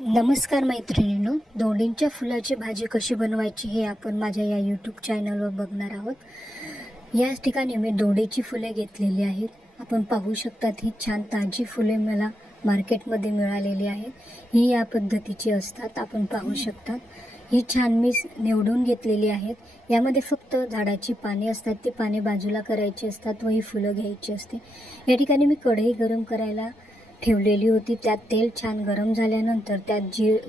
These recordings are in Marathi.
नमस्कार मैत्रिणींनो, दोडींच्या फुलाची भाजी कशी बनवायची हे आपण माझ्या या यूट्यूब चॅनलवर बघणार आहोत। या ठिकाणी मी दोडीची फुले घेतलेली आहेत। आपण पाहू शकतात ही छान ताजी फुले मला मार्केटमध्ये मिळालेली आहेत। ही या पद्धतीची असतात। आपण पाहू शकतात ही छान मी निवडून घेतलेली आहेत। यामध्ये फक्त झाडाची पाने असतात, ती पाने बाजूला करायची असतात व ही फुलं घ्यायची असते। या ठिकाणी मी कढई गरम करायला ठेवलेली होती। त्यात तेल छान गरम झाल्यानंतर त्यात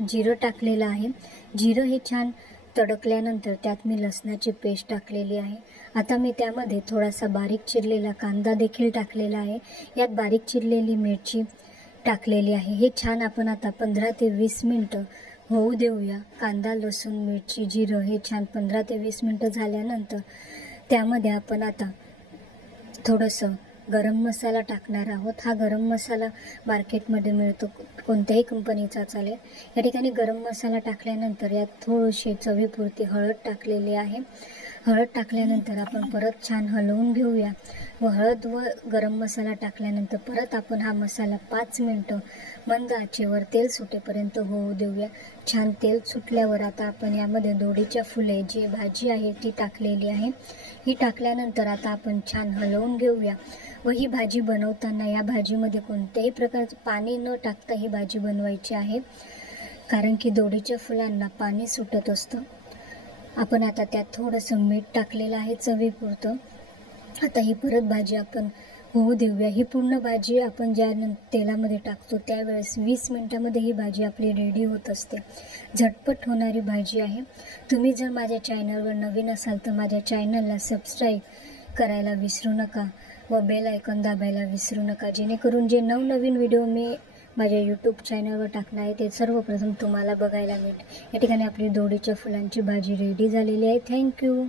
जिरं टाकलेलं आहे। जिरं हे छान तडकल्यानंतर त्यात मी लसणाची पेस्ट टाकलेली आहे। आता मी त्यामध्ये थोडासा बारीक चिरलेला कांदा देखील टाकलेला आहे। यात बारीक चिरलेली मिरची टाकलेली आहे। हे छान आपण आता 15 ते 20 मिनिटं होऊ देऊया। कांदा, लसूण, मिरची, जिरं हे छान 15 ते 20 मिनिटं झाल्यानंतर त्यामध्ये आपण आता थोडंसं गरम मसाला टाकणार आहोत। हा गरम मसाला मार्केटमध्ये मिळतो, कोणत्याही कंपनीचा चालेल। या ठिकाणी गरम मसाला टाकल्यानंतर यात थोडीशी चवीपुरती हळद टाकलेली आहे। हळद टाकल्यानंतर आपण परत छान हलवून घेऊया व हळद व गरम मसाला टाकल्यानंतर परत आपण हा मसाला 5 मिनिटं मंद आचेवर तेल सुटेपर्यंत होऊ देऊया। छान तेल सुटल्यावर आता आपण यामध्ये दोडीच्या फुले जी भाजी आहे ती टाकलेली आहे। ही टाकल्यानंतर आता आपण छान हलवून घेऊया व ही भाजी बनवताना या भाजीमध्ये कोणत्याही प्रकारचं पाणी न टाकता ही भाजी बनवायची आहे, कारण की दोडीच्या फुलांना पाणी सुटत असतं। आपण आता त्यात थोडंसं मीठ टाकलेलं आहे चवीपुरतं। आता ही परत भाजी आपण होऊ देऊया। ही पूर्ण भाजी आपण ज्या तेलामध्ये टाकतो त्यावेळेस 20 मिनिटांमध्ये ही भाजी आपली रेडी होत असते। झटपट होणारी भाजी आहे। तुम्ही जर माझ्या चॅनलवर नवीन असाल तर माझ्या चॅनलला सबस्क्राईब करायला विसरू नका व बेल आयकॉन दाबायला विसरू नका, जेणेकरून जे नवनवीन व्हिडिओ मी माझ्या यूट्यूब चॅनलवर टाकणार आहे ते सर्वप्रथम तुम्हाला बघायला मिळेल। या ठिकाणी आपली दोडीच्या फुलांची भाजी रेडी झालेली आहे। थँक्यू।